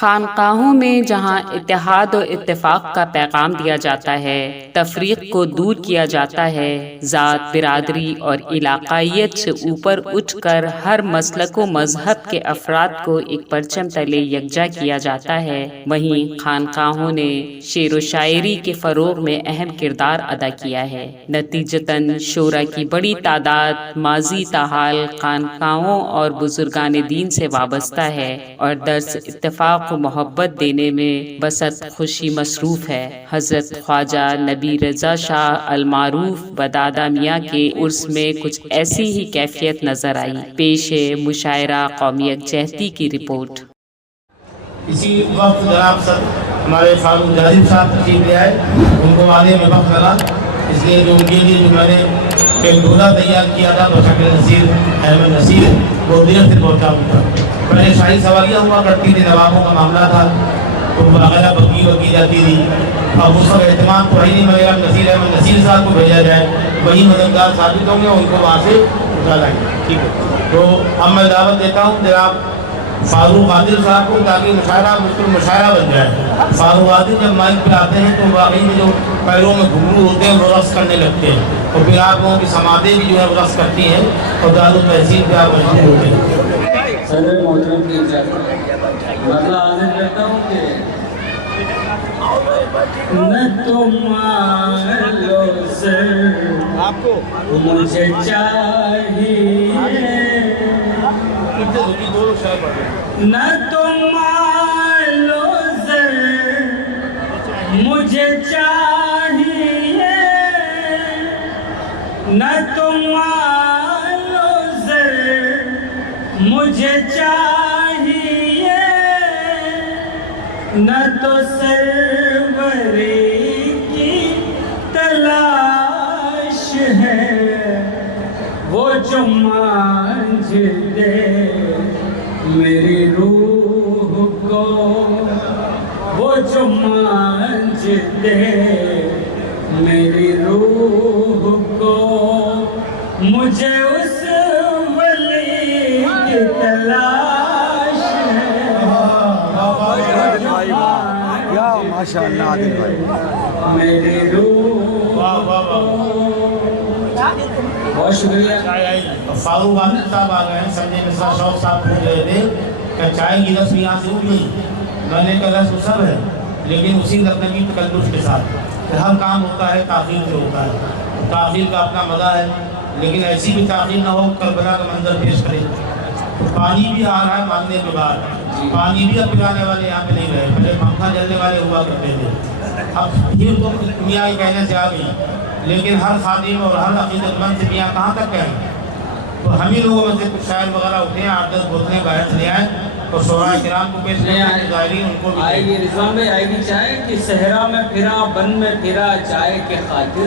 खानकाहों में जहाँ इत्तेहाद और इत्तेफाक का पैगाम दिया जाता है, तफरीक को दूर किया जाता है, ज़ात, बिरादरी और इलाकायत से ऊपर उठकर हर मसलक व मजहब के अफराद को एक परचम तले यकजा किया जाता है, वहीं खानकाहों ने शेर व शायरी के फ़रोग में अहम किरदार अदा किया है। नतीजतन शोरा की बड़ी तादाद माजी ताहाल खानकाहों और बुजुर्गान दीन से वाबस्ता है और दर्स इत्तेफाक को मोहब्बत देने में बसत खुशी मसरूफ है। हजरत ख्वाजा नबी रजा शाह अलमारूफ बदादा मियाँ के उर्स में कुछ ऐसी ही कैफियत नजर आई। पेश है मुशायरा कौमी यकजहती की रिपोर्ट। इसी वक्त जनाब सब हमारे फारूक जाजिम साहब तशरीफ ले आए, उनको आने में वक्त लगा, इसलिए जो उनके लिए जो मैंने एक डोला तैयार किया था बशकल नसीर अहमद नसीर वो देर से पहुँचा उनका। पहले शाही सवालियाँ हुआ करती थी, नवाबों का मामला था तो वगैरह बकील की जाती थी। अब उस वक्त एहतमाम तो ही नहीं मगर नसीर अहमद नसीर साहब को भेजा जाए, वही मददगार साबित होंगे, उनको वहाँ से उठा लाएंगे। ठीक है, तो अब मैं दावत देता हूँ जनाब फारूक आदिल साहब को, ताकि मुशायरा मुश्किल मुशायरा बन जाए। फारूक आदिल जब माइक पे आते हैं तो वाकई में जो पैरों में घुंघरू होते हैं वो रक़्स करने लगते हैं और फिर आप लोगों की समातें भी जो है रक़्स करती हैं और दारुल तहसील पे आप मशहूर होते हैं। सदर मोहतरम की इजाज़त मतलब आज़िम करता हूँ कि न तुम लो सर आपको मुझे चाहिए, न तुम लो सर मुझे चाहिए, न तुम लो सर मुझे चाहिए, न तो सरवरी की तलाश है, वो जो मांझ दे मेरी रूह को, वो जो मांझ दे मेरी रूह को, मुझे उस वली की तलाश है। माशाअल्लाह आदिल भाई, मेरी रूह, बहुत शुक्रिया। फारूक आदिल साहब आ गए हैं, संजय मिश्रा शौक साहब पूछ रहे थे कि चाय की रस्म यहाँ से उठ गई। मैंने कहा रस्म सब है, लेकिन उसी लखनवी तकल्लुफ़ के साथ हर काम होता है ताख़ीर से होता है, ताख़ीर का अपना मज़ा है, लेकिन ऐसी भी ताख़ीर ना हो करबला का मंजर पेश करे। पानी भी आ रहा है मांगने के बाद, पानी भी अब पिलाने वाले यहाँ पे नहीं रहे, पहले पंखा जलने वाले हुआ करते थे। अब फिर तो दुनिया ही कहने से आ गई, लेकिन हर खादिम और हर अक़ीदतमंद से मियाँ कहाँ तक कहें। तो हम ही लोगों में से कुछ शायर वगैरह उठे हैं, 8-10 बोतलें बाहर से ले आए और शोरा किराम को पेश करें, उनको भी आएगी रिजवान भाई आएगी चाय कि सहरा में फिरा बन में फिरा चाय के खातिर,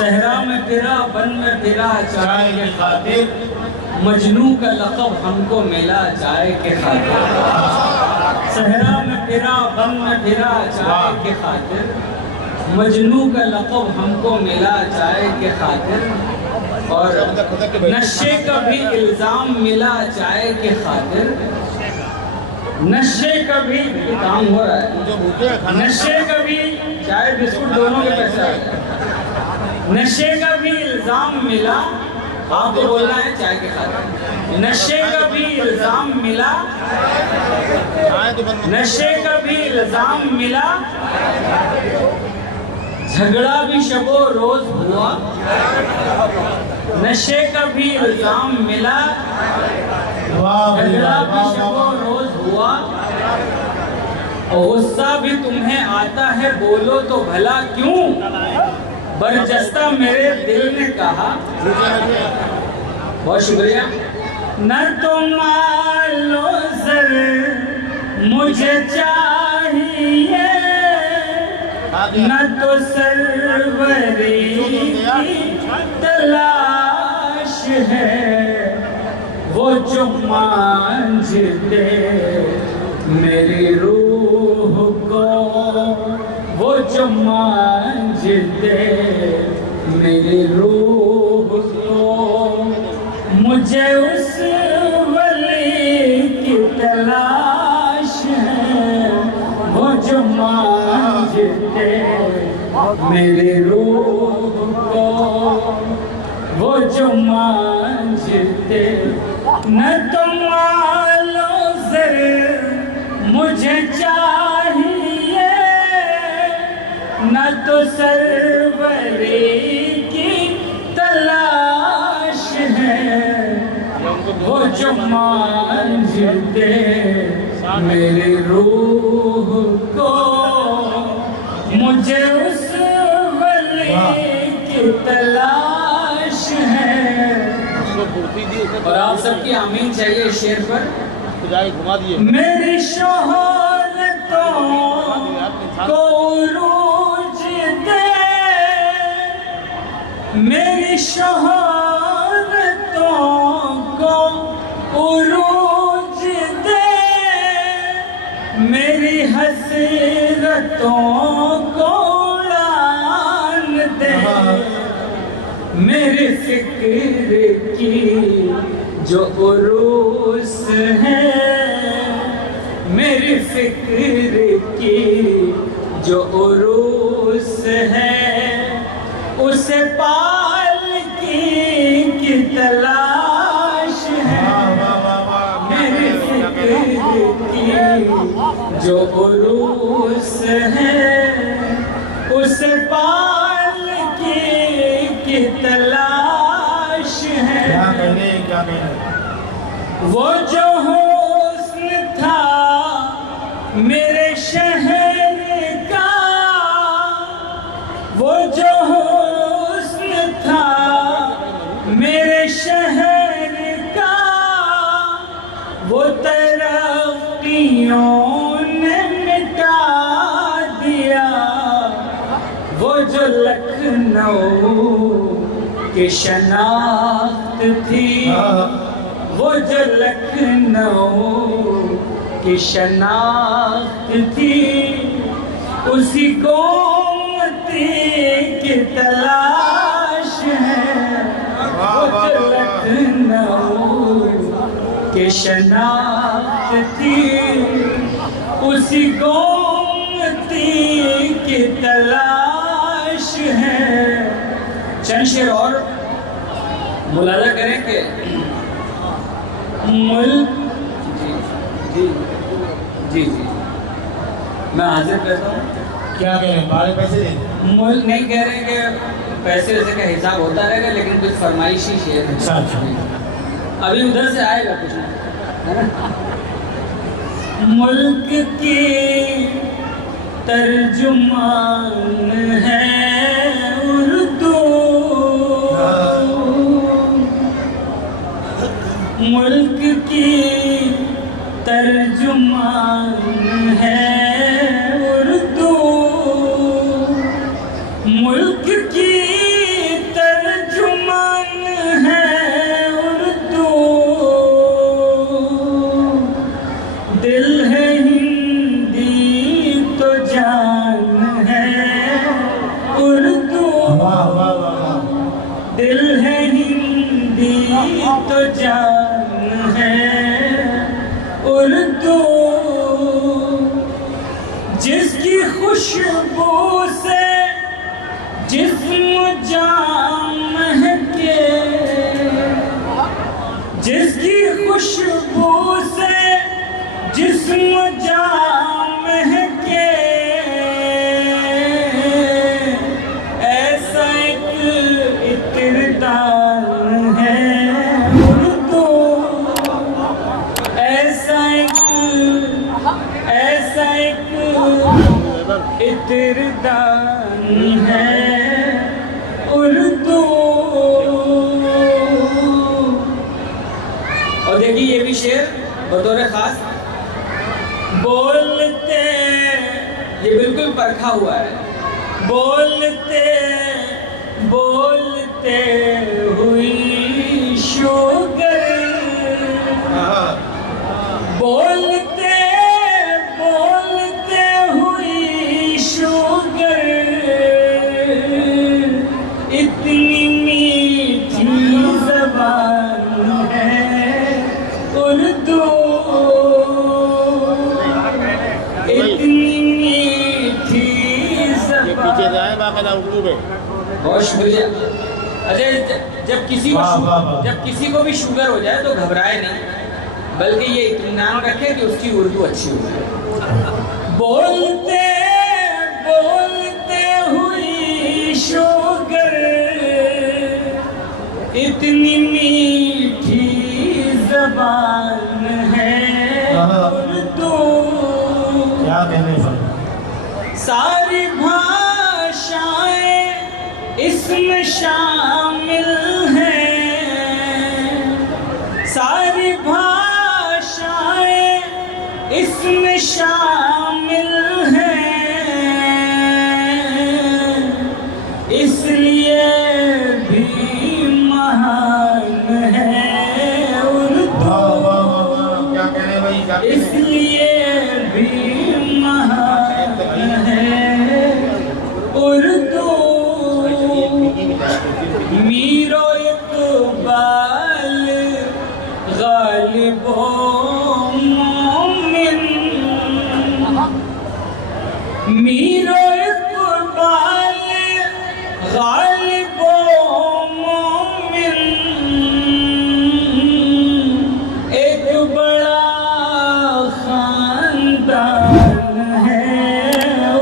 सहरा में फिरा बन में फिरा चाय के खातिर, मजनू का लक़ब हमको मिला चाय के खातिर, सहरा में फिरा बन में फिरा चाय के खातिर, मजनू का लक़ब हमको मिला चाय के खातिर, और नशे का भी इल्ज़ाम मिला चाय के खातिर, नशे का भी काम हो रहा है, नशे का भी चाय बिस्कुट दोनों के पैसा, नशे का भी इल्ज़ाम मिला, आपको बोलना है चाय के खातिर, नशे का भी इल्ज़ाम मिला, नशे का भी इल्ज़ाम मिला, झगड़ा भी शबो रोज हुआ, नशे का भी इल्ज़ाम मिला, झगड़ा भी शबो रोज हुआ, और गुस्सा भी तुम्हें आता है बोलो तो भला क्यों, बरजस्ता मेरे दिल ने कहा। बहुत शुक्रिया। न तुम लो सर मुझे चाहिए, न तो सरवरी की तलाश है, वो जो मांझ दे मेरी रूह को, वो जो मांझ दे मेरी रूह को, मुझे उस वली की तलाश मांझते मेरे रूह को, वो जो मांझते न तो मालो ज़र मुझे चाहिए, न तो सरवरी की तलाश है, वो जो मांझते मेरी रूह को, मुझे उस वली की तलाश है। और आप सबकी आमीन चाहिए इस शेर पर। घुमा दिए मेरी शोहरतों को उरूज दे, मेरी शोहरतों को उरूज दे, मेरी हसरतों को उड़ान दे, मेरी फिक्र की जो उरूस है, मेरी फिक्र की जो उरूस है, उसे पालकी की तलाश है। मेरी फिक्र की जो उरूस है, उसे पालकी की तलाश है। क्या कहने वो जो हुस्न था मेरे शहर का, वो जो हुस्न था मेरे शहर का, वो तरक्कियों ने मिटा दिया, वो जो लखनऊ की शनाख्त थी, वो जो लखनऊ की शनाख्त थी, उसी गोमती की तलाश है। वो जो लखनऊ की शनाख्त थी, उसी गोमती की तलाश है। चंद शेर और मुलाजा करें कि मुल्क जी जी जी मैं हाजिर करता हूँ। क्या कह रहे हैं? बारे पैसे दे मुल्क नहीं कह रहे कि पैसे वैसे का हिसाब होता रहेगा, लेकिन कुछ फरमाइशी शेर है। अच्छा अच्छा अभी उधर से आएगा कुछ ना, है ना। मुल्क की तर्जुमान है उर्दू, मुल्क की तर्जुमान है उर्दू, मुल्क की तर्जुमान है उर्दू, दिल है हिंदी तो जान है उर्दू, दिल है हिंदी तो जान है उर्दू, जिसकी खुशबू से जिस्म जाम महके, जिसकी खुशबू से जिस्म जाम महके, ऐसा एक इकरार है उर्दू, ऐसा एक इतरदान है उर्दू। और देखिए ये भी शेर बतौर खास बोलते, ये बिल्कुल परखा हुआ है, बोलते बोलते हुई शुगर, बोलते बोलते हुई शुगर, इतनी मीठी ज़बान है उर्दू, इतनी माशाल्लाह उर्दू में। बहुत शुक्रिया। अजय, जब किसी को भी शुगर हो जाए तो घबराए नहीं, बल्कि ये इत्मीनान रखे कि उसकी उर्दू अच्छी हो। बोलते बोलते हुई शुगर इतनी मीठी ज़बान है उर्दू, क्या कहने पर सारी भाषाएं इसमें शामिल हैं, सारी भाषाएं इसमें शामिल हैं, इसलिए भी महान है उर्दू, क्या कहने भाई, क्या कहने? इसलिए भी महान है उर्दू। मीरो इक़बाल गालिबो मोमिन, मीरो इक़बाल गालिबो मोमिन, एक बड़ा खानदान है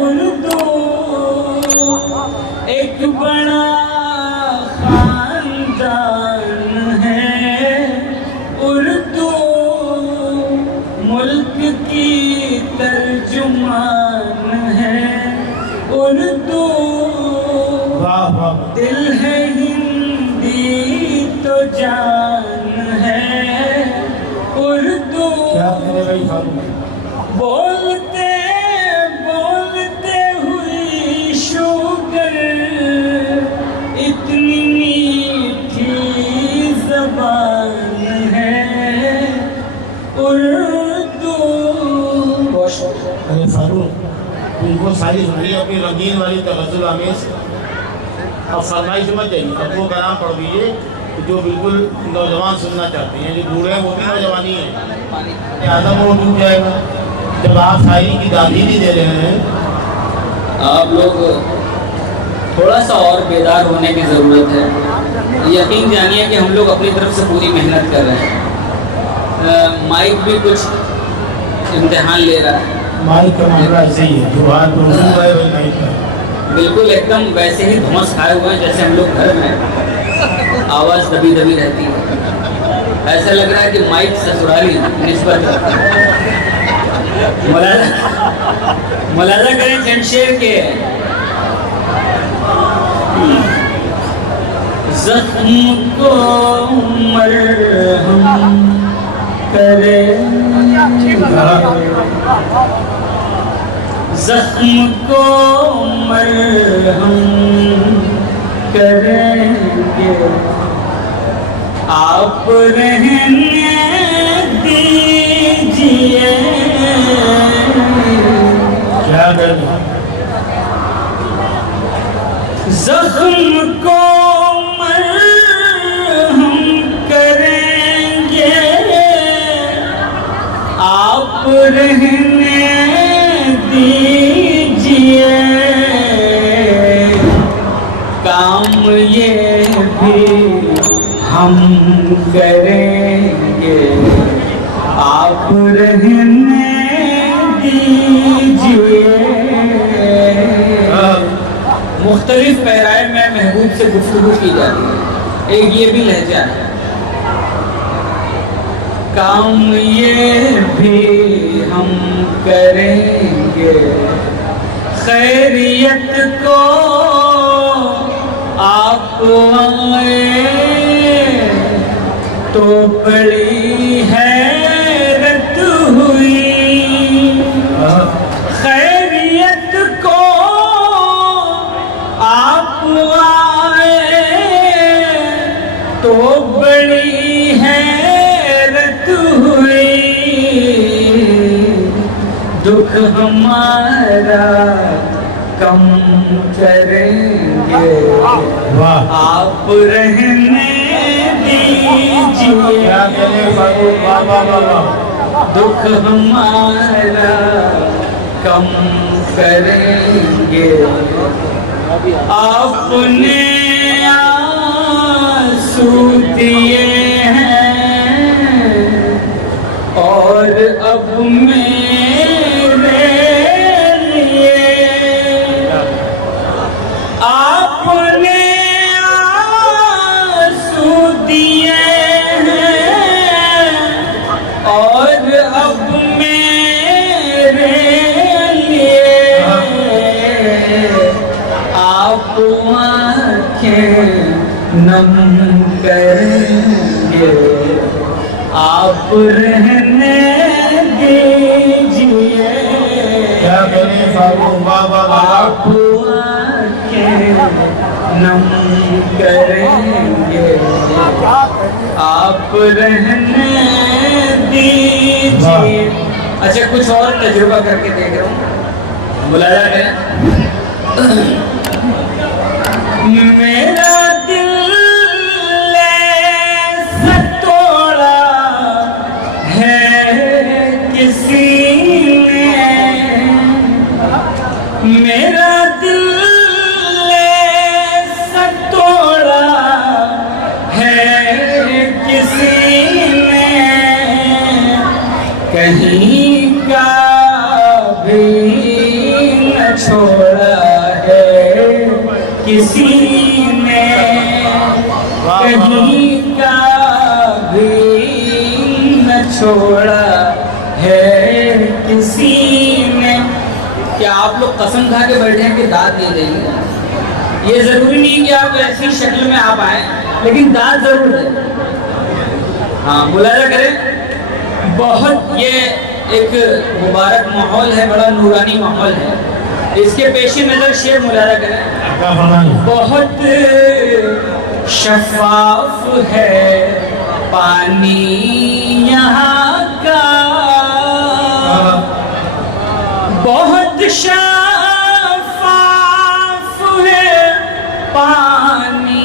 उर्दू, एक बड़ा खानदान है उर्दू, मुल्क की तर्जुमान है उर्दू, वाह वाह, दिल है हिंदी तो जान है उर्दू। क्या कहने भाई फारूक? बोलते बोलते हुई शुगर इतनी मीठी ज़बान है उर्दू। अरे फारूक, उनको सारी सुनिए अपनी रंगीन वाली तवज्जुल आमेज़। अब फरमाइश मत जाइए, अब वो कलाम पढ़ दीजिए जो बिल्कुल नौजवान सुनना चाहते हैं। जो बूढ़े हैं वो भी नौजवानी है, लिहाजा वो डूब जाएगा। जब आप शायरी की दादीदी दे रहे हैं, आप लोग थोड़ा सा और बेदार होने की ज़रूरत है। यकीन जानिए कि हम लोग अपनी तरफ से पूरी मेहनत कर रहे हैं। माइक भी कुछ इम्तिहान ले रहा है, माइक का मामला ऐसे ही है, जो हाथ है वही माइक का। बिल्कुल एकदम वैसे ही धौंस खाए हुए हैं जैसे हम लोग घर में आवाज़ दबी दबी रहती है। ऐसा लग रहा है कि माइक ससुराली निस्बत मुलाजा करें जमशेर के। जख्म को मरहम करे, जख्म को मरहम करेंगे, आप रहने दीजिए। क्या करना? जख्म को मरहम करेंगे, आप रहने दीजिए। काम ये भी हम करेंगे, आप रहने दीजिए। मुख्तलिफ पैराए में महबूब से गुफ्तगू की जाती है, एक ये भी लहजा है। काम ये भी हम करेंगे, खैरियत को आप आए तो बड़ी हैरत हुई। खैरियत को आप आए तो बड़ी हैरत हुई। दुख हमारा कम करेंगे, वाह, आप रहने दीजिए। क्या कहने फारूक, वाह वाह वाह वाह। दुख हमारा कम करेंगे, आपने आंसू दिए हैं और अब मेरे लिए आपने आंसू दिए हैं और अब मेरे लिए आप आँखें नम करेंगे, आप रहने दीजिए। क्या करें फारूक बाबा, आप आँखें नम करेंगे, आप रहने दीजिए। अच्छा, कुछ और तजुर्बा करके देख रहा हूँ, बुलाया है। मेरा दिल ऐसा तोड़ा है किसी ने, मेरा दिल ऐसा तोड़ा है किसी ने, कहीं का भी न छोड़ा है किसी ने, कहीं का भी न छोड़ा है किसी ने। क्या आप लोग कसम खा के बैठे हैं कि दाद नहीं देंगे? ये जरूरी नहीं कि आप ऐसी शक्ल में आप आए, लेकिन दाद जरूर है। हाँ, मुलाजा करें। बहुत ये एक मुबारक माहौल है, बड़ा नूरानी माहौल है। इसके पेशे नजर शेर मुलाजा करें। बहुत शफाफ है पानी यहाँ का, बहुत शफाफ है पानी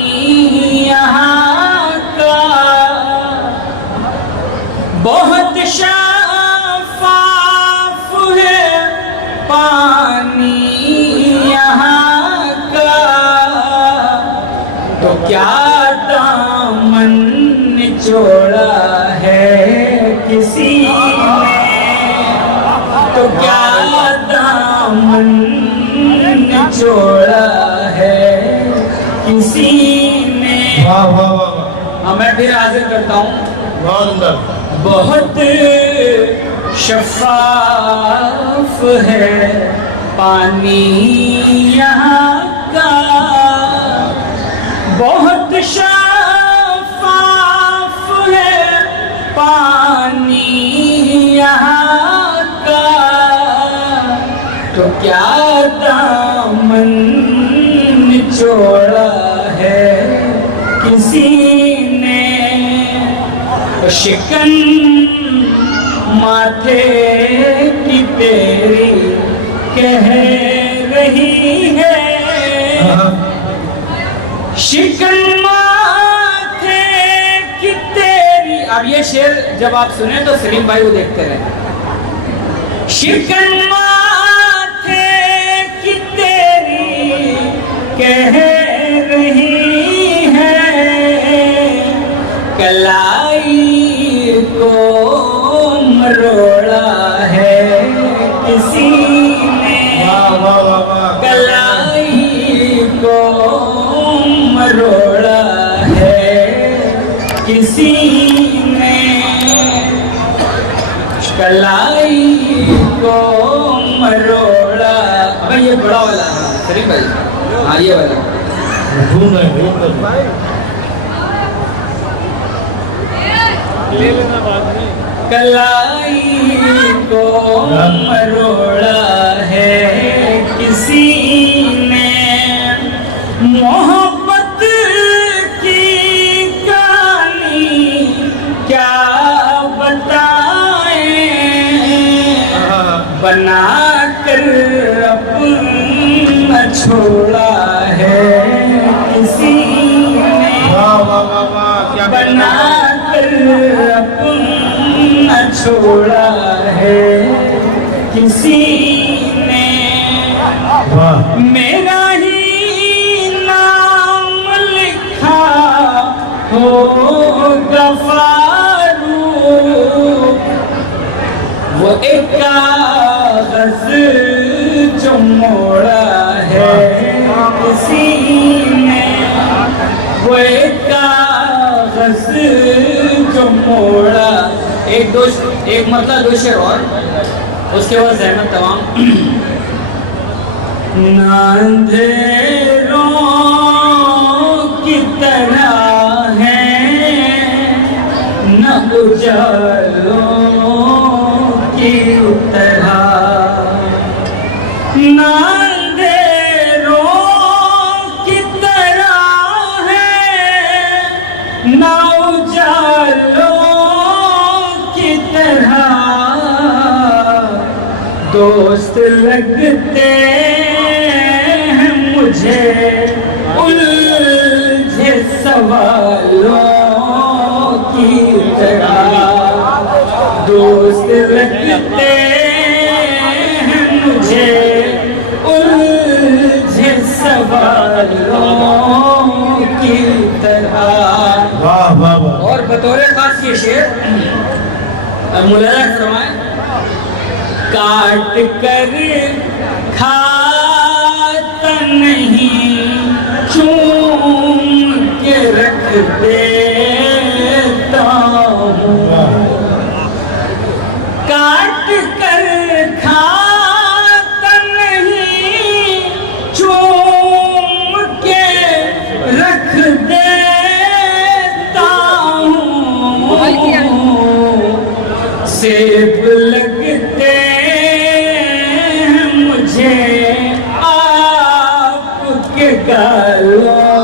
यहाँ का, बहुत शफाफ है पानी यहाँ का। तो क्या दामन निचोड़ा है किसी ने, तो क्या दामन निचोड़ा है किसी ने। वाह वाह वाह। हाँ, मैं फिर हाजिर करता हूँ। बहुत सुंदर। बहुत शफाफ है पानी यहाँ का, बहुत शफाफ है पानी यहाँ का। तो क्या दामन निचोड़ा है किसी ने, शिकन माथे की तेरी कह रही है, शिकन माथे की तेरी। अब ये शेर जब आप सुने तो सलीम भाई को देखते रहे। शिकन माथे की तेरी कह रही है, कलाई को मरोड़ा है किसी ने, कलाई को मरोड़ा है किसी ने, कलाई को मरोड़ा। अबे ये बड़ा वाला सलीम भाई, हाँ ये वाला ले लेना बाद में। कलाई को मरोड़ा है किसी ने, मोहब्बत की कहानी क्या बताएं, बना कर अपना छोड़ा है किसी ने, बना कर अपना छोड़ा है किसी ने। मेरा ही होगा फारूक, वो एक कागज जो मोड़ा है किसी ने, वो एक कागज जो मोड़ा। एक मतलब दो शेर और, उसके बाद ज़हमत तमाम। ना अंधेरों की तरह है, न उजालों की तरह, न अंधेरों की तरह है, न उजालों की तरह, दोस्त लगते हैं मुझे उलझे सवालों की तरह, दोस्त लगते हैं मुझे उलझे सवालों की तरह। वाह वाह वाह। और बतौर खास ये शेर मुलाजा फरमाएं। काट कर खाता नहीं, चूम के रख देता हूँ, काट कर खाता नहीं, चूम के रख देता हूँ, सेब लगते हैं मुझे आपके गालों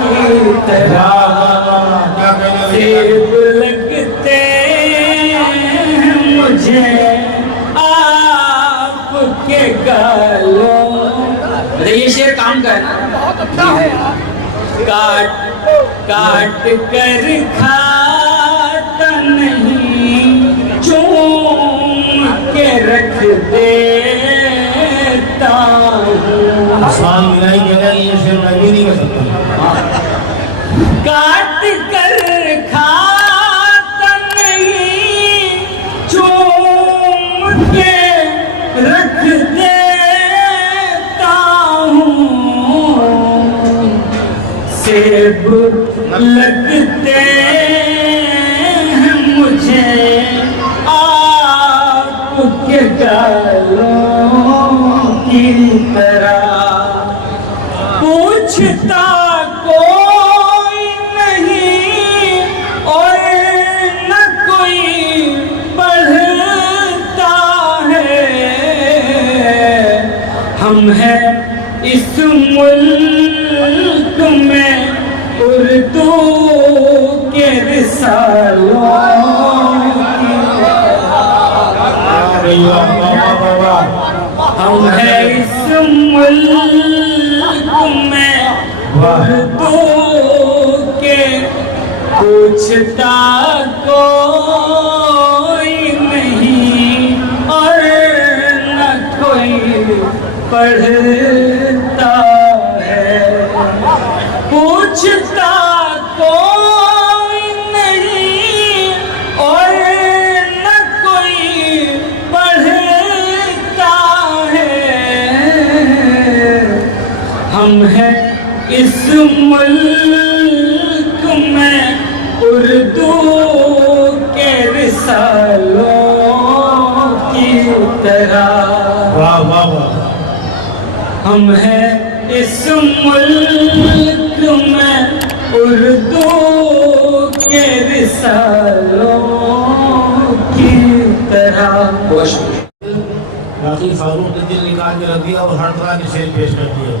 की तरह, सेब लगते हैं मुझे आपके गालों। ये शेर काम का है ना, काट काट कर खाता नहीं, चूम के रख देता हूँ। आसमान गिराई गिराई ये शेर मैं भी नहीं कर सकता। काट कर खाता नहीं, चूम के रख देता हूँ, सेब लगते हैं मुझे आपके गालों की तरह, पूछता कोई नहीं और न कोई पढ़ता है, हम हैं इस मुल्क में उर्दू के रिसालों की तरह, हम हैं इस मुल्क में उर्दू के, पूछता कोई नहीं और न कोई पढ़ता है, पूछता कोई नहीं और न कोई पढ़ता है, हम हैं इस मुल्क में उर्दू के रिसालों की तरह, वाह वाह वाह। हम हैं इस मुल्क में उर्दू के रिसालों की तरह। बाकी फारूक ने दिल निकाल के रख दिया और हर तरह के शेर पेश कर दिए,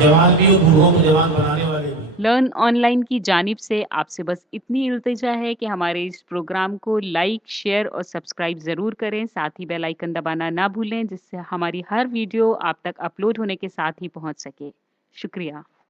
जवान भी और बूढ़ों को जवान बनाने वाले भी। लर्न ऑनलाइन की जानिब से आपसे बस इतनी इल्तिजा है कि हमारे इस प्रोग्राम को लाइक, शेयर और सब्सक्राइब ज़रूर करें। साथ ही बेल आइकन दबाना ना भूलें, जिससे हमारी हर वीडियो आप तक अपलोड होने के साथ ही पहुंच सके। शुक्रिया।